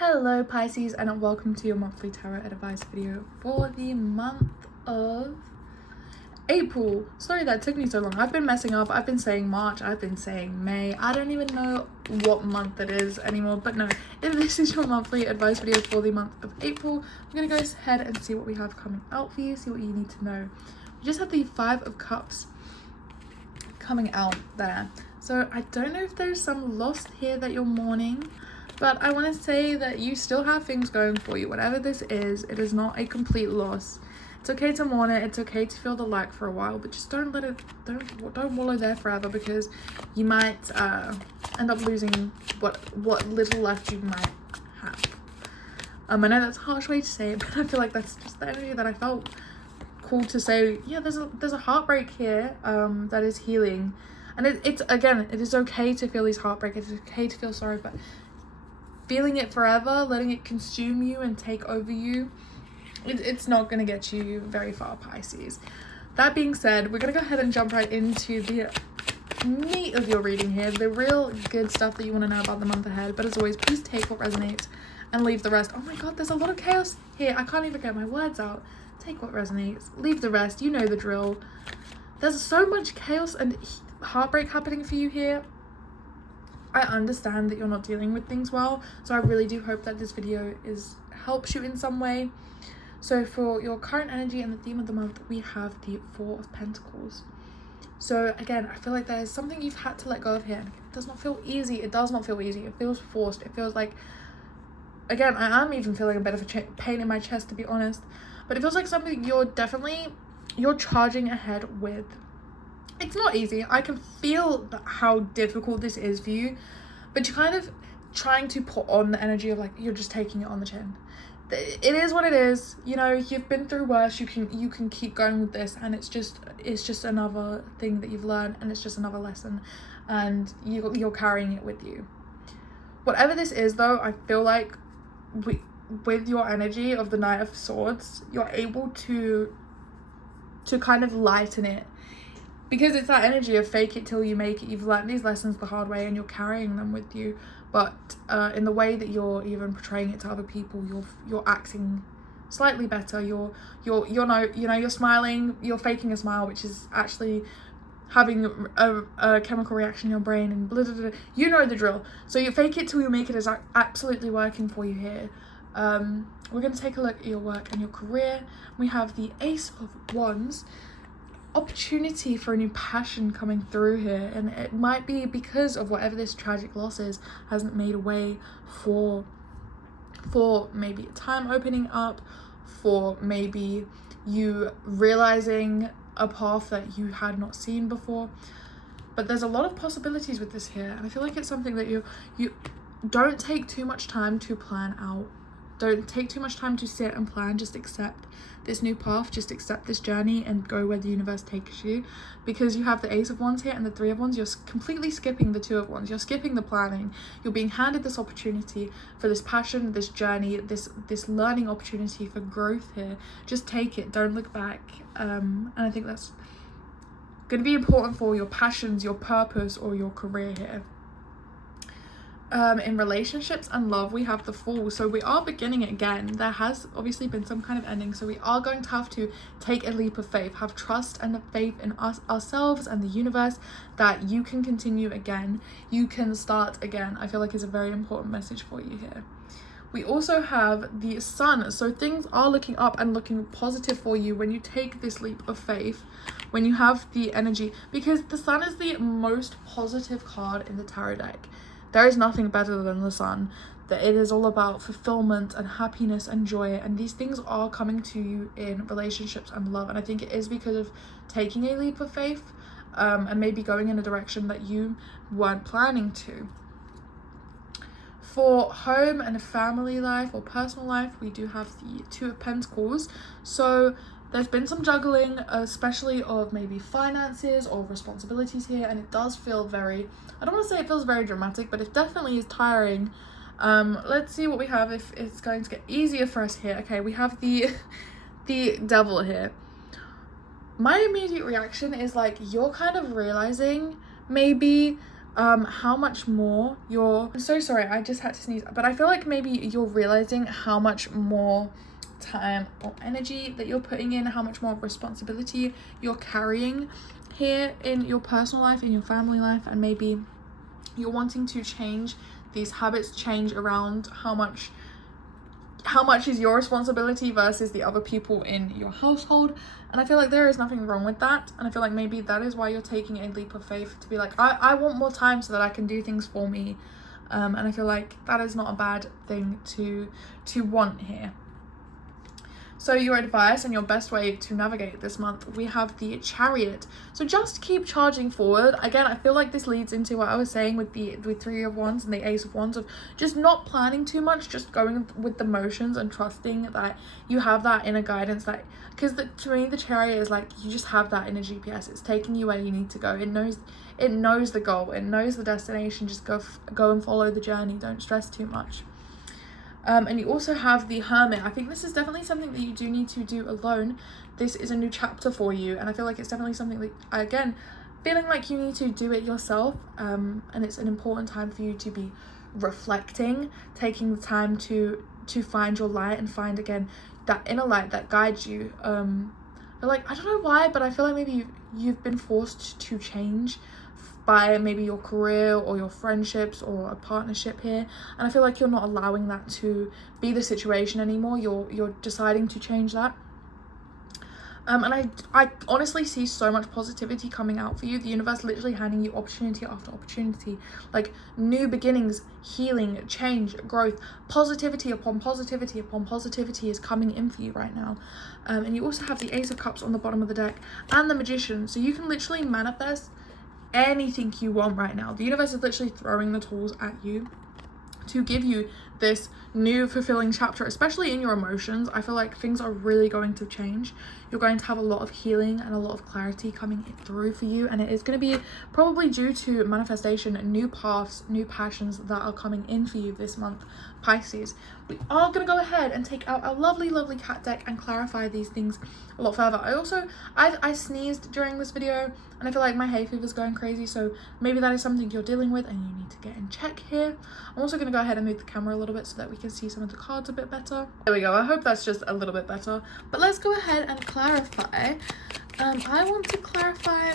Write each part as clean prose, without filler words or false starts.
Hello Pisces, and welcome to your monthly tarot advice video for the month of April. Sorry that took me so long. I've been messing up. I've been saying March, I've been saying May. I don't even know what month it is anymore, but no, if this is your monthly advice video for the month of April, we're gonna go ahead and see what we have coming out for you, see what you need to know. We just have the 5 of Cups coming out there. So I don't know if there's some loss here that you're mourning, but I want to say that you still have things going for you. Whatever this is, it is not a complete loss. It's okay to mourn it. It's okay to feel the lack for a while, but just don't let it, don't wallow there forever, because you might end up losing what little left you might have. I know that's a harsh way to say it, but I feel like that's just the energy that I felt cool to say. Yeah, there's a heartbreak here that is healing, and it's again, it is okay to feel these heartbreak. It's okay to feel sorry, but feeling it forever, letting it consume you and take over you, it's not going to get you very far, Pisces. That being said, we're going to go ahead and jump right into the meat of your reading here, the real good stuff that you want to know about the month ahead. But as always, please take what resonates and leave the rest. Oh my god, there's a lot of chaos here. I can't even get my words out. Take what resonates, leave the rest. You know the drill. There's so much chaos and heartbreak happening for you here. I understand that you're not dealing with things well, so I really do hope that this video helps you in some way. So for your current energy and the theme of the month, we have the 4 of Pentacles. So again, I feel like there's something you've had to let go of here. It does not feel easy. It does not feel easy. It feels forced. It feels like, again, I am even feeling a bit of a pain in my chest, to be honest, but it feels like something you're charging ahead with. It's not easy. I can feel how difficult this is for you, but you're kind of trying to put on the energy of like you're just taking it on the chin. It is what it is. You know, you've been through worse. You can keep going with this, and it's just another thing that you've learned, and it's just another lesson, and you're carrying it with you. Whatever this is, though, I feel like with your energy of the Knight of Swords, you're able to kind of lighten it. Because it's that energy of fake it till you make it. You've learned these lessons the hard way and you're carrying them with you. But in the way that you're even portraying it to other people, you're acting slightly better. You're smiling. You're faking a smile, which is actually having a chemical reaction in your brain and blah, blah, blah. You know the drill. So you fake it till you make it is absolutely working for you here. We're going to take a look at your work and your career. We have the Ace of Wands. Opportunity for a new passion coming through here, and it might be because of whatever this tragic loss is hasn't made a way for maybe a time opening up, for maybe you realizing a path that you had not seen before. But there's a lot of possibilities with this here, and I feel like it's something that you don't take too much time to plan out. Don't take too much time to sit and plan. Just accept this new path, just accept this journey and go where the universe takes you. Because you have the Ace of Wands here and the 3 of Wands, you're completely skipping the 2 of Wands. You're skipping the planning. You're being handed this opportunity for this passion, this journey, this learning opportunity for growth here. Just take it, don't look back. And I think that's going to be important for your passions, your purpose, or your career here. In relationships and love, we have the Fool. So we are beginning it again. There has obviously been some kind of ending, so we are going to have to take a leap of faith, have trust and faith in ourselves and the universe that you can continue again, you can start again. I feel like is a very important message for you here. We also have the Sun, so things are looking up and looking positive for you when you take this leap of faith, when you have the energy, because the Sun is the most positive card in the tarot deck. There is nothing better than the Sun. That it is all about fulfillment and happiness and joy, and these things are coming to you in relationships and love. And I think it is because of taking a leap of faith and maybe going in a direction that you weren't planning to. For home and family life or personal life, we do have the 2 of Pentacles. So there's been some juggling, especially of maybe finances or responsibilities here, and it does feel very, I don't want to say it feels very dramatic, but it definitely is tiring. Let's see what we have, if it's going to get easier for us here. Okay, we have the Devil here. My immediate reaction is like, you're kind of realizing maybe how much more I'm so sorry, I just had to sneeze, but I feel like maybe you're realizing how much more time or energy that you're putting in, how much more responsibility you're carrying here in your personal life, in your family life, and maybe you're wanting to change these habits, change around how much is your responsibility versus the other people in your household. And I feel like there is nothing wrong with that, and I feel like maybe that is why you're taking a leap of faith to be like, I want more time so that I can do things for me, and I feel like that is not a bad thing to want here. So your advice and your best way to navigate this month, we have the Chariot. So just keep charging forward. Again, I feel like this leads into what I was saying with the Three of Wands and the Ace of Wands, of just not planning too much, just going with the motions and trusting that you have that inner guidance. That, because to me, the Chariot is like, you just have that inner GPS. It's taking you where you need to go. It knows the goal. It knows the destination. Just go and follow the journey. Don't stress too much. And you also have the Hermit. I think this is definitely something that you do need to do alone. This is a new chapter for you, and I feel like it's definitely something that, again, feeling like you need to do it yourself, and it's an important time for you to be reflecting, taking the time to find your light and find, again, that inner light that guides you. Like, I don't know why, but I feel like maybe you've been forced to change by maybe your career or your friendships or a partnership here, and I feel like you're not allowing that to be the situation anymore. You're deciding to change that, and I honestly see so much positivity coming out for you. The universe literally handing you opportunity after opportunity, like new beginnings, healing, change, growth, positivity upon positivity upon positivity is coming in for you right now. And you also have the Ace of Cups on the bottom of the deck and the Magician, so you can literally manifest anything you want right now. The universe is literally throwing the tools at you to give you this new fulfilling chapter, especially in your emotions. I feel like things are really going to change. You're going to have a lot of healing and a lot of clarity coming through for you, and it is going to be probably due to manifestation, new paths, new passions that are coming in for you this month, Pisces. We are going to go ahead and take out our lovely cat deck and clarify these things a lot further. I sneezed during this video, and I feel like my hay fever is going crazy, so maybe that is something you're dealing with and you need to get in check here. I'm also going to go ahead and move the camera a little bit so that we can see some of the cards a bit better. There we go. I hope that's just a little bit better, but let's go ahead and clarify. I want to clarify,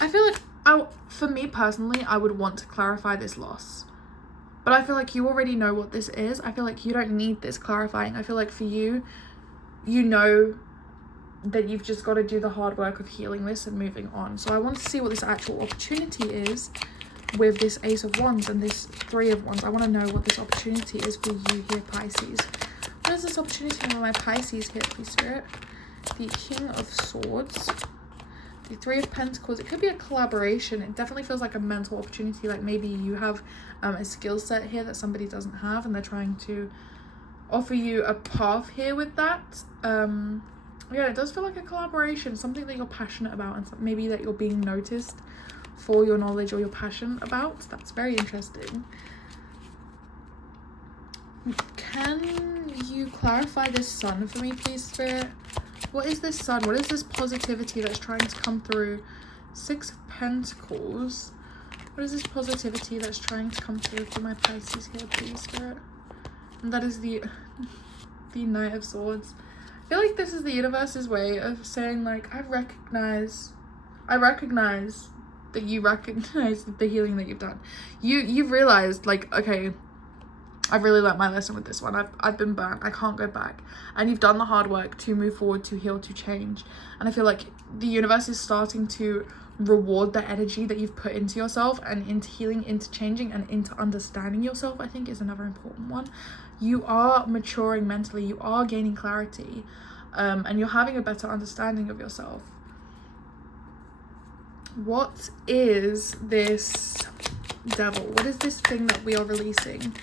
I feel like for me personally, I would want to clarify this loss, but I feel like you already know what this is. I feel like you don't need this clarifying. I feel like for you, you know that you've just got to do the hard work of healing this and moving on. So I want to see what this actual opportunity is with this Ace of Wands and this Three of Wands. I want to know what this opportunity is for you here, Pisces. What is this opportunity for my Pisces here, please, Spirit? The King of Swords, the Three of Pentacles. It could be a collaboration. It definitely feels like a mental opportunity, like maybe you have a skill set here that somebody doesn't have, and they're trying to offer you a path here with that. Yeah, it does feel like a collaboration, something that you're passionate about, and maybe that you're being noticed for your knowledge or your passion about. That's very interesting. Can you clarify this Sun for me, please, Spirit? What is this Sun? What is this positivity that's trying to come through? Six of Pentacles. What is this positivity that's trying to come through for my Pisces here, please, Spirit? And that is the Knight of Swords. I feel like this is the universe's way of saying, like, I recognize that you recognize the healing that you've done. You've realized, like, okay, I've really learnt my lesson with this one. I've been burnt. I can't go back. And you've done the hard work to move forward, to heal, to change. And I feel like the universe is starting to reward the energy that you've put into yourself, and into healing, into changing, and into understanding yourself, I think is another important one. You are maturing mentally. You are gaining clarity. And you're having a better understanding of yourself. What is this Devil? What is this thing that we are releasing?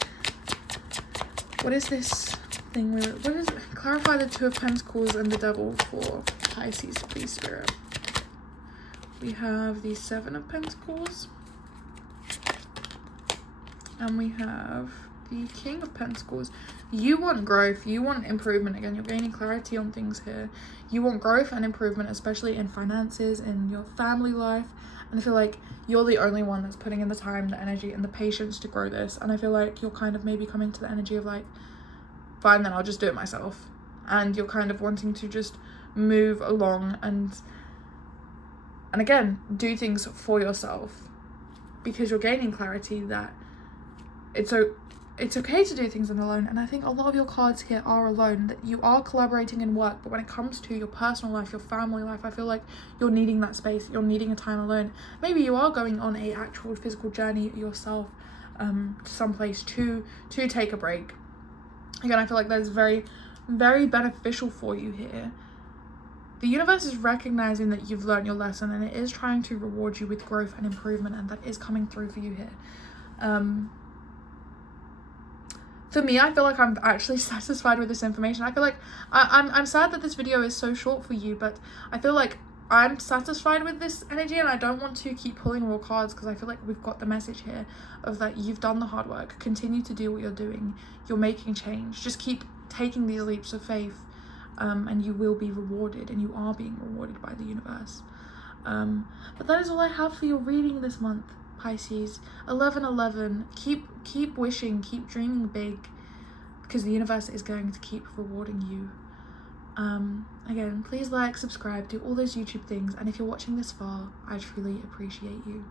What is this thing? What is it? Clarify the Two of Pentacles and the Devil for Pisces, please, Spirit. We have the Seven of Pentacles. And we have the King of Pentacles. You want growth, you want improvement. Again, you're gaining clarity on things here. You want growth and improvement, especially in finances, in your family life. And I feel like you're the only one that's putting in the time, the energy, and the patience to grow this. And I feel like you're kind of maybe coming to the energy of like, fine, then I'll just do it myself. And you're kind of wanting to just move along and again, do things for yourself, because you're gaining clarity that it's okay to do things on alone. And I think a lot of your cards here are alone, that you are collaborating in work, but when it comes to your personal life, your family life, I feel like you're needing that space, you're needing a time alone. Maybe you are going on a actual physical journey yourself, to someplace to take a break. Again, I feel like that is very, very beneficial for you here. The universe is recognizing that you've learned your lesson, and it is trying to reward you with growth and improvement, and that is coming through for you here. For me, I feel like I'm actually satisfied with this information. I feel like I'm sad that this video is so short for you, but I feel like I'm satisfied with this energy, and I don't want to keep pulling more cards, because I feel like we've got the message here of that you've done the hard work. Continue to do what you're doing. You're making change. Just keep taking these leaps of faith. And you will be rewarded, and you are being rewarded by the universe. But that is all I have for your reading this month, Pisces. 11/11. Keep wishing, keep dreaming big, because the universe is going to keep rewarding you. Again, please like, subscribe, do all those YouTube things, and if you're watching this far, I truly appreciate you.